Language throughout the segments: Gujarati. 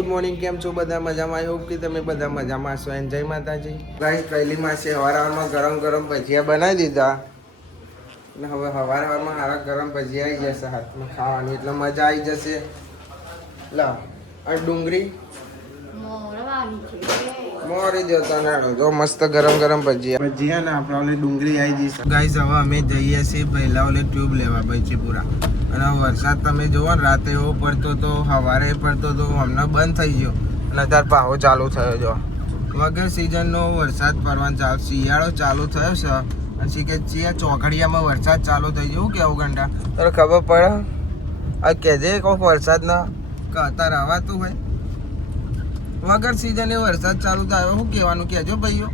Good morning. કેમ છો બધા? મજામાં? આઈ હોપ કે તમે બધા મજામાં છો. એન્ડ જય માતાજી. ગાઈસ પહેલીમાં છે સવારમાં ગરમ ગરમ ભજીયા બનાવી દીધા અને હવે સવારમાં હારા ગરમ ભજીયા આવી જશે હાથમાં ખાવાની એટલે મજા આવી જશે. લા અને ડુંગળી મોરી જતો નાડો જો મસ્ત ગરમ ગરમ ભજીયા ને આપણે ઓલી ડુંગળી આવી જશે. ગાઈસ હવે અમે જઈએ છીએ પહેલા ઓલી ટ્યુબ લેવા ભાઈચીપુરા. અને વરસાદ તમે જુઓ ને રાતે એવો પડતો તો સવારે પડતો તો હમણાં બંધ થઈ ગયો અને અત્યારે પાહો ચાલુ થયો જો વગર સિઝનનો વરસાદ પડવાનો ચાલુ શિયાળો ચાલુ થયો છે પછી કે ચિયા ચોકડીયામાં વરસાદ ચાલુ થઈ ગયો કેવું ઘંટા તને ખબર પડે આ કહેજે કોઈક વરસાદના અત્યારે આવાતું હોય વગર સિઝને વરસાદ ચાલુ થયો શું કહેવાનું કહેજો ભાઈઓ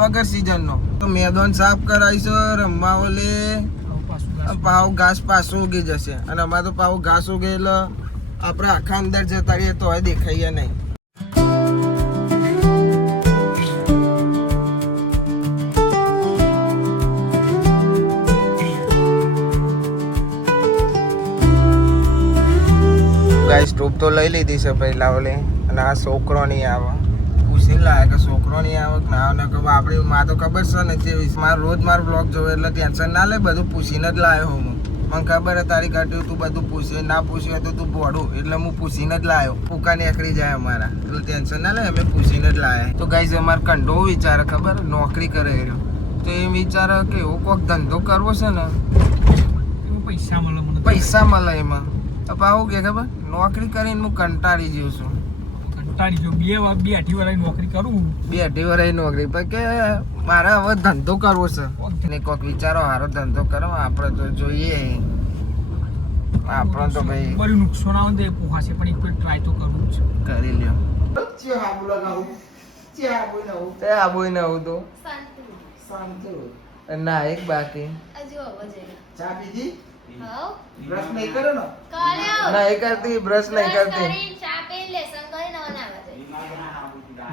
વગર સિઝનનો તો મેદાન સાફ કરાવીશ રમવા ઓલે પાવ ઘાસ પાછું ઉગી જશે અને અમારે તો પાવ ઘાસ ઉગે એટલે આપણે આખા અંદર જતા રહીએ તો હવે દેખાઈએ નહીં. ગાઈસ સ્ટોપ તો લઈ લીધી છે પહેલા ઓલે અને આ છોકરો નહીં આવે પૂછીને લાવે કે છોકરો નહીં આવે કે ના આવે કે આપણે માં તો ખબર છે ને જે મારે રોજ મારો બ્લોગ જોવે એટલે ટેન્શન ના લે બધું પૂછીને જ લાવ્યો હું મને ખબર હે તારી કાઢ્યું તું બધું પૂછે ના પૂછ્યું તો તું ભોળું એટલે હું પૂછીને જ લાવ્યો ફૂકા નીકળી જાય અમારા એટલે ટેન્શન ના લે અમે પૂછીને જ લાવ્યા. તો ગાઈસ અમારે કંડો વિચારે ખબર નોકરી કરે રહ્યો તો એ વિચારે કે એવો કોઈક ધંધો કરવો છે ને પૈસા મળે એમાં તો આવું કે ખબર નોકરી કરીને હું કંટાળી ગયો છું. બે અઢી વાર નોકરી કરું બે અઢી વાર નોકરી પણ કે મારે હવે ધંધો કરવો છે ને કોઈક વિચારો સારો ધંધો કરો આપણે તો જોઈએ આપણે તો ભાઈ બરું નુકસાન આવે તો પોહાશે પણ એક ટ્રાય તો કરવું છે કરી લ્યો. આબુ ને આવું તો ના એક બાકી ચા પીધી બ્રશ નહીં કરો ને ના એ કરતી બ્રશ નહીં કરતી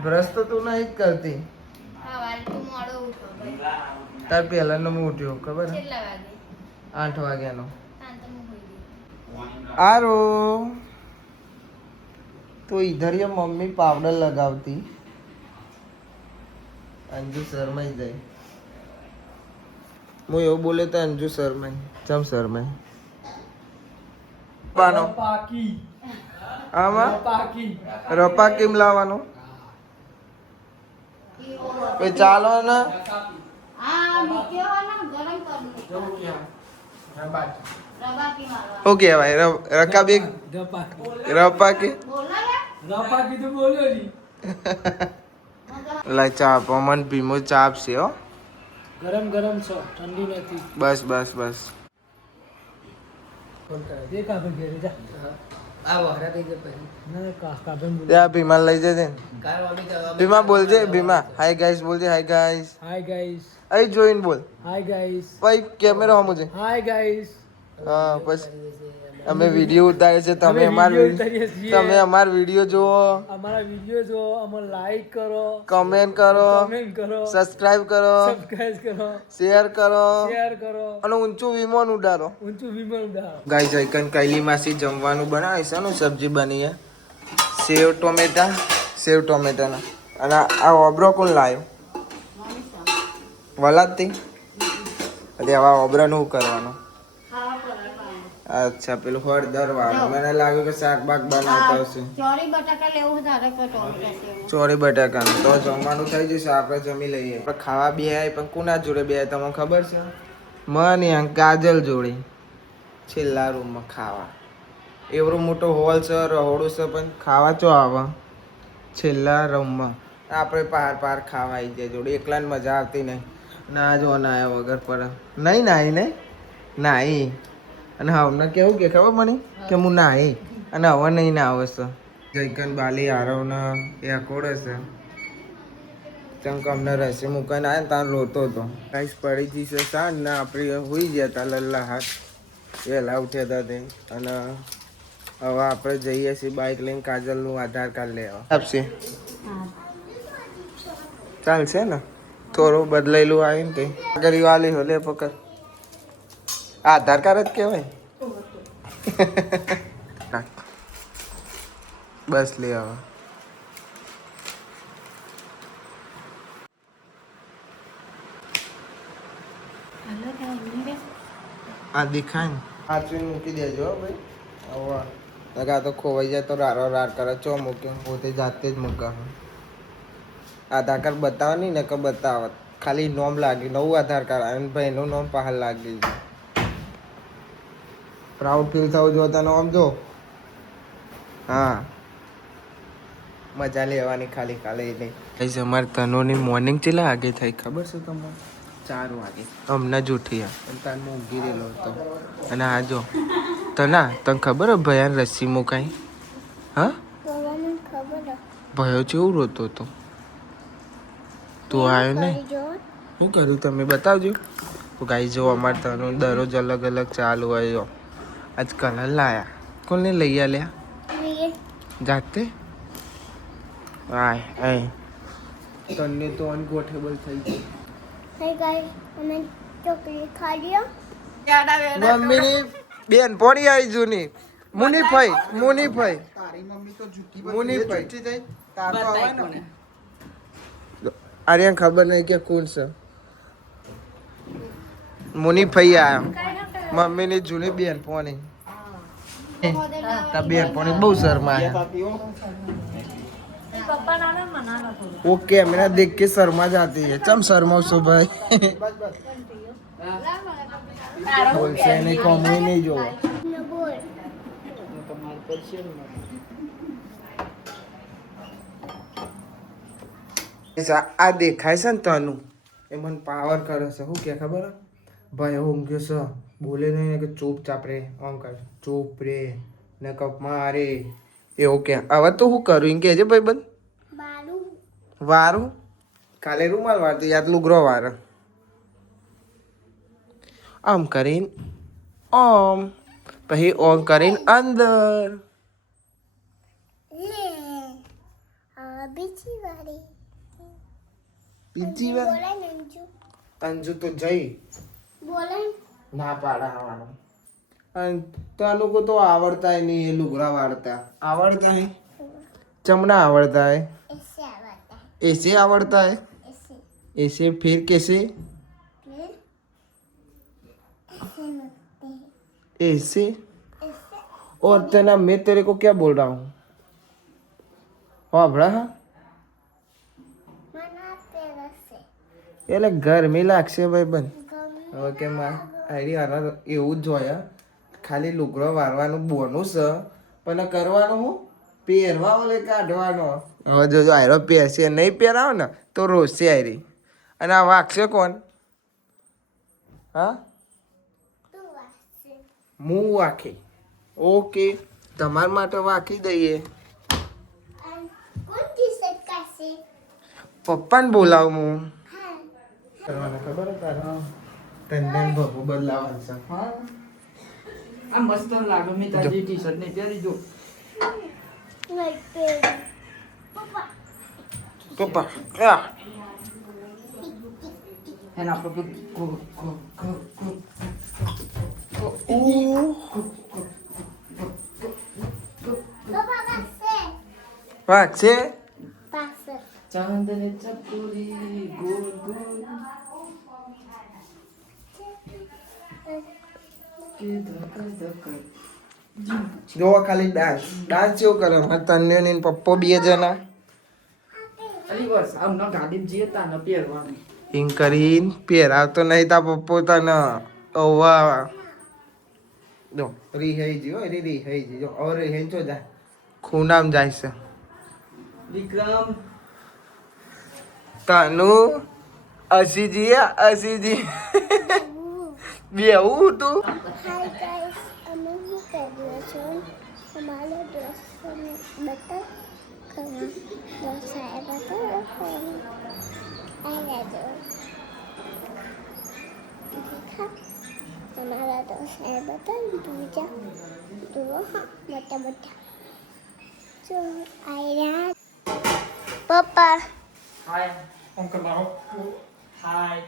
બ્રશ તો તું નહીં જ કરતી તાર પહેલા નો હું ઉઠ્યો ખબર 8 વાગ્યાનો આરો તો ઇધર ये मम्मी पाउडर लगावती अंजू शर्माई જાય હું એવું બોલે તો અંજુ શર્માઈ ચમ શર્માઈ પાનો પાકી આમાં રપા કેમ લાવવાનો એ ચાલો ને શું કહેવાય રકાબી રપા કે તો બોલ્યો જી લાઈ ચા આપો મને ભીમો ચા આપશે હો ગરમ ગરમ છો ઠંડી નથી બસ બસ બસ ત્યાં ભીમા લઈ જજે ભીમા બોલજે ભીમા હાય ગાઈસ બોલજે હાય ગાઈસ હાય ગાઈસ અહીં જોઈને બોલ હાય ગાઈસ ભાઈ કેમેરા હમું છે હાય ગાઈસ હા પછી અમે વિડીયો ઉતારે છે તમે અમાર વિડીયો જુઓ અમારા વિડીયો જો અમને લાઈક કરો કમેન્ટ કરો સબસ્ક્રાઇબ કરો શેર કરો અને ઊંચું વિમાન ઉડાડો ગાઈસ આઈકન કૈલી માસી જમવાનું બનાવે છે ને સબ્જી બની છે સેવ ટોમેટાના અને આ ઓબરો કોણ લાવ્યો વલાદથી એટલે આવા ઓબરાનું કરવાનું અચ્છા પેલું હળદર વાળું મને લાગ્યું કે શાક બાક બનાવતા હશે ચોરી બટાકા તો જમવાનું થઈ જશે આપણે જમી લઈએ પણ ખાવા બે પણ કોના જોડે બે તમને ખબર છે મને કાજલ જોડે છેલ્લા રૂમમાં ખાવા એવડો મોટો હોલ છે રહોડું છે પણ ખાવા ચો આવે છેલ્લા રૂમમાં આપણે પાર ખાવા આવી જાય જોડે એકલા ને મજા આવતી નહીં ના જો ના આવ્યા વગર પડે નહીં નાઈ અને હવને કેવું કે ખબર મને કે હું નાહી અને હવે નહીં ના આવે છે જયકન બાલી આરવને એ અકોડે છે ચંક અમને રસી મૂકીને આવે ને ત્યાં રોતો હતો કાંઈ પડી ગઈ છે સાંજ ને આપણે હોઈ ગયા હતા લલ્લા હાથ વહેલા ઉઠ્યા હતા તે અને હવે આપણે જઈએ છીએ બાઇક લઈને કાજલનું આધાર કાર્ડ લેવા આપશે ચાલશે ને થોડું બદલાયેલું આવીને કંઈ આગળ વાલી હો લે પકડ આધાર કાર્ડ જ કહેવાય બસ લે હવે આ દેખાય ને હાચવીને મૂકી દેજો હો ભાઈ હવે આ તો ખોવાઈ જાય તો રારો રાર કરે ચો મૂક્યો પોતે જાતે જ મૂકા આધાર કાર્ડ બતાવો નહીં ને કે બતાવો ખાલી નોમ લાગી નવું આધાર કાર્ડ અને ભાઈનું નોમ પહાડ લાગી છે પ્રાઉડ ફીલ થવું જો તને આમ જો હા મજા લેવાની ખાલી ખાલી નહીં કઈ અમારે તનોની મોર્નિંગ ચેલા આગે થઈ ખબર છે તમને 4 વાગે હમણાં જ ઉઠ્યા અને તારમાં ઊંઘી રહેલો હતો અને આ જો તના તને ખબર હે ભયાન રસ્સી મુકાઈ હા ભયો જેવું રોતો હતો તું આવ્યો નહીં શું કર્યું તમે બતાવજો તો ગાઈ જો અમારે તનો દરરોજ અલગ અલગ ચાલુ હોય આજ કલર લાયા કોને લઈ આલ્યા જાતે આય તને તો અનગોઠેબલ થઈ ગઈ Hey guys, અમે ચોકલેટ ખાલી મમ્મીની બેન પોણી આવી જૂની મુનીભાઈ તારી મમ્મી તો જુકી મુનીભાઈ તારો આવે ને આર્યન ખબર નહીં કે કોણ છે મુનીભાઈ આયા મમ્મીની જૂની બેન પોણી તા બેન પોણી બહુ શર્મા वो कैमरा देख के शर्मा जाती है चम शर्मा सो भाई बोल से नहीं कॉमेडी नहीं जो બોલ આ દેખાય છે ને તનું એ મને પાવર કરે છે શું કે ખબર ભાઈ ઊંઘ્યો છે બોલે નહીં કે ચૂપચાપ રે આમ કર ચૂપ રે ને કપ મારે એવું કે હવે તો હું કરું એમ કે છે ભાઈ બંધ બારું વારું કાલે રૂમાલ વારતું યાદ લુગરો વાર આમ કરીને ઓમ પછી ઓમ કરીને અંદર લે બીજી વારી બીજી વાર બોલાય નંજુ અંજુ તો જઈ બોલાય ના પાડા આવવાનું અને તનુ કો તો આવડતા નહીં એ લુગડા વાળતા આવડતા હે ચમડા आवड़ता है ऐसे आता है ऐसे आवड़ता है ऐसे ऐसे फिर कैसे फिर ऐसे लगते हैं ऐसे ऐसे और तना मैं तेरे को क्या बोल रहा हूँ हाँ बड़ा हाँ मनाते रसे એટલે ગરમી લાગશે ભાઈ બંધ गम હવે કે આઈડી હારા એવું જ જોયા ખાલી લુગડો વારવાનું બોનું છે પણ કરવાનું હું પહેરવા ઓલે કાઢવાનો હવે જો આયરો પહેરશે નહીં પહેરાવો ને તો રોજશે આયરી અને આ વાગશે કોણ હા तू आसे હું વાખી ઓકે તમારા માટે વાખી દઈએ कौन टी शर्ट कैसे પપ્પાને બોલાવું હું हाँ કરવાના ખબર હે તારા તને ભગો બદલાવાનું છે હા આ મસ્ત લાગે મેં તારી ટી-શર્ટ ને પહેરી જો नहीं पे पापा પપ્પા આ એના આપણે पापा कैसे વાગશે पास ચાંદને ચપુરી ગોલ ગોલ કે ધક ધક જોવા ખાલી ડાન્સ કેવું કરે મારા તન્ને ને પપ્પો બે જણા અલી બસ આમ ના ગાડી જઈએ તા ન પહેરવાનું ઇન કરીને પહેરાવતો નહીં તા પપ્પો તને ઓવા જો રીહાઈ જી હો રીહાઈ જી જો ઓર રીહાઈ ચો જાય ખૂનામ જાય છે વિક્રમ તનુ અસીજી બેવું તું हाय गाइस અમે શું કરીએ છો અમારો દોસ્ત બતા કરા દોસ્ત આયા બતા આયા દો देखा हमारा दोस्त आया बता दूजा तो मोटा मोटा जो आया पापा હાય ઓમ કર મારો હાય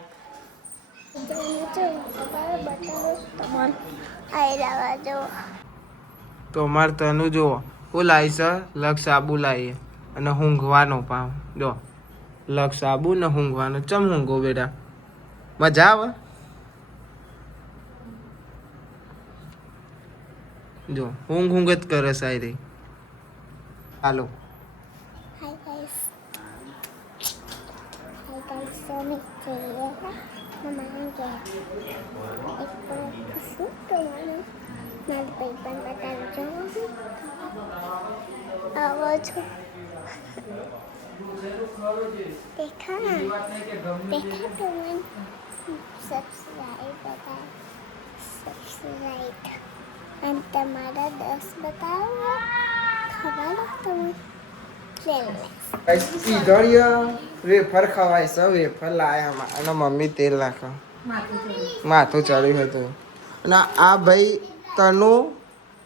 जो हमारा बता તમાર આયા જો તો અમારે તનુ જુઓ હું લાવીશ લક્ષ આબુ લાવીએ અને ઊંઘવાનો પાવ જો લક્ષ આબુ ને ઊંઘવાનો ચમ ઊંઘો બેટા મજા આવે જો ઊંઘ ઊંઘ જ કરે સાયરી હાલો Hi guys. Hi guys, so saya memangga. Itu kesukaan nanti pantai jauh. Awal tu. देखा तुमने सब्सक्राइब बता सब्सक्राइब एंड तुम्हारा 10 बताओ खबर तुम्हें વેફર ખવાય છે વેફર લાયા અને મમ્મી તેલ નાખો માથું ચડ્યું હતું અને આ ભાઈ તનુ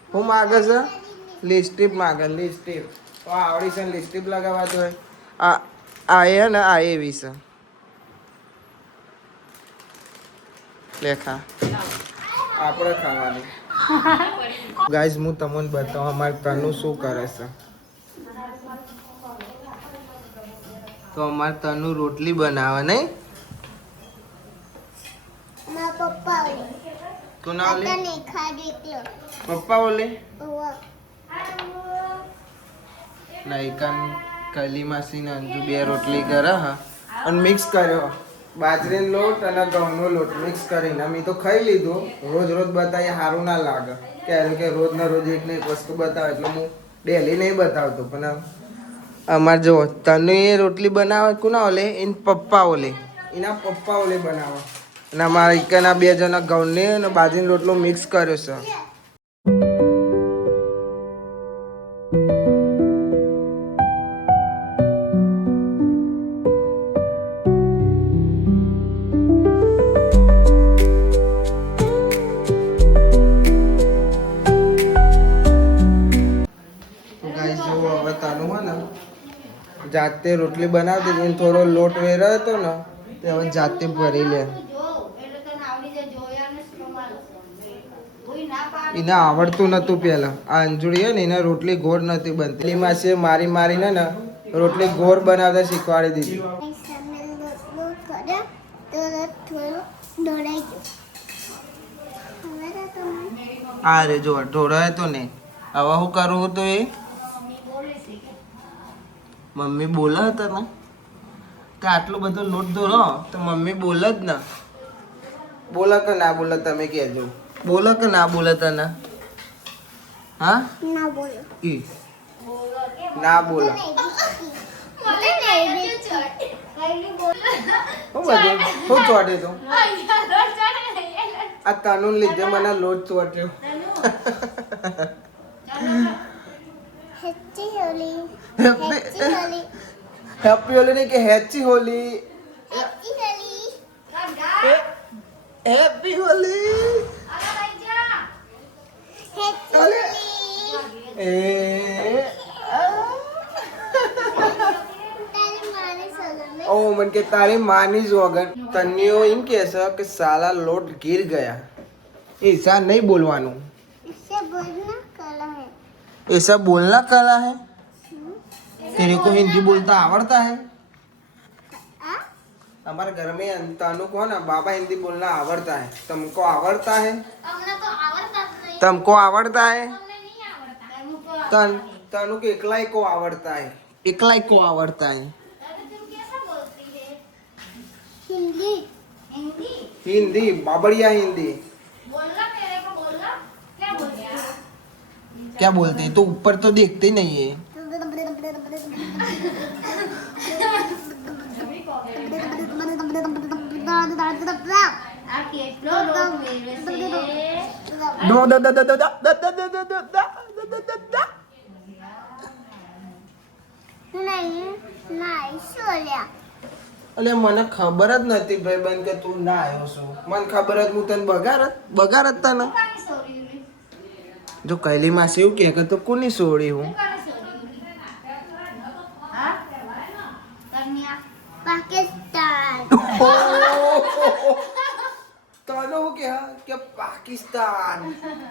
હું માગે છે લિપસ્ટિક માગે લિપસ્ટિક તો આવડી છે લિપસ્ટિક લગાવવા જોઈએ આ એ ને આ એવી છે લેખા આપણે ખાવાની ગાઈઝ હું તમને બતાવવા મારે તનુ શું કરે છે તો અમારે તનુ રોટલી બનાવે નહીં माँ पप्पा તું ના ઓલે नहीं खा देख પપ્પા ઓલે लो નાઈકાન કલી માસી ને અંજુ બે રોટલી કરે હા અને મિક્સ કર્યો બાજરીનો લોટ અને ઘઉંનો લોટ મિક્સ કરીને અમે તો ખાઈ લીધું રોજ રોજ બતાવીએ સારું ના લાગે કે રોજ ના રોજ એક ને એક વસ્તુ બતાવે એટલે હું ડેલી નહીં બતાવતો પણ અમારે જો તનુ એ રોટલી બનાવે કોના ઓલે એને પપ્પા ઓલે એના પપ્પા ઓલે બનાવે અને અમારા એકના બે જણા ઘઉંને અને બાજરીનો રોટલો મિક્સ કર્યો છે જાતે રોટલી બનાવતી હતી થોડો લોટ વેરાયો હતો ને તે હવે જાતે ભરી લે એને આવડતું નતું પેલા આ અંજુડી હે ને એને રોટલી ગોળ નથી બનતી માસી મારી મારીને ને રોટલી ગોળ બનાવતા શીખવાડી દીધી આ રે જો ઢોળાય તો નહીં હવે શું કરવું તો એ મમ્મી બોલે હતા ને કે આટલો બધો લોટ દોરો તો મમ્મી બોલે જ ને બોલે કે ના બોલે તમે કહેજો બોલે કે ના બોલે તને હા ना बोलो ઈ ના બોલે હું બધું હું ચોટે તો આ તનુ લીધે મને લોટ ચોટ્યો हेच्ची होली હેપી हेच्ची होली હેપી હોલી નહીં કે હેચી હોલી हेच्ची होली હેપી હોલી हेच्ची होली। होली એ तारी माने सगन में ઓ મને કે તારી માની જ વગર તન્યો એમ કે છે કે સાલા લોટ ગીર ગયા ऐसा नहीं बोलवानू इससे बोलना कला है ऐसा बोलना कला है तेरे को हिंदी बोलता आवड़ता है आ हमारे घर में तनु को ना बाबा हिंदी बोलना आवड़ता है तुमको आवड़ता है हमने तो आवड़ता नहीं तुमको आवड़ता है हमें नहीं आवड़ता तन तनु को इकलाई को आवड़ता है इकलाई को आवड़ता है तुम कैसा बोलती है हिंदी हिंदी हिंदी बाबड़िया हिंदी बोलना तेरे को बोलना क्या बोलते हैं क्या बोलते हैं तो ऊपर तो देखते नहीं है આ કેટલો રોગ વેરે છે दो दो दो दो दो दो दो दो दो दो दो दो दो નહીં નહીં સોલ્યા અલે મને ખબર જ નથી ભાઈ બન કે તું ના આવ્યો છો મને ખબર જ હું તને બગાડત તને કાની સોરી જો કૈલી માં સેવ કે તો કોની સોડી હું હા કન્યા પાકિસ્તાન તનો હું કે પાકિસ્તાન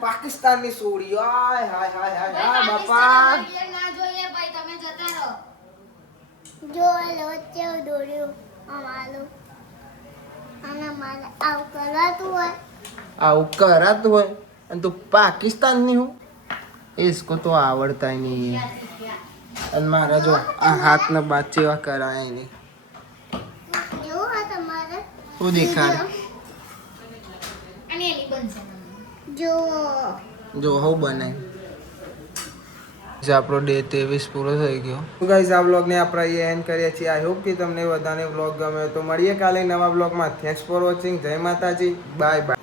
પાકિસ્તાનની સોડી હાય હાય હાય હાય હા બાપા જો લો ચેવ દોર્યું અમારું અને મારે આવું કરાતું હોય આવું કરાતું હોય અને તું પાકિસ્તાનની હું इसको तो आवड़ता ही नहीं है અને મારા જો આ હાથના બાદ જેવા કરાય નહીં જો આ તમારે શું દેખાડ જો જો હું બનાય જે આપણો ડે 23 પૂરો થઈ ગયો તો ગાઈઝ આ વ્લોગને આપણે અહીંયા એન્ડ કરીએ છીએ આઈ હોપ કે તમને બધાને વ્લોગ ગમે તો મળીએ કાલે નવા વ્લોગમાં થેન્ક્સ ફોર વોચિંગ જય માતાજી બાય બાય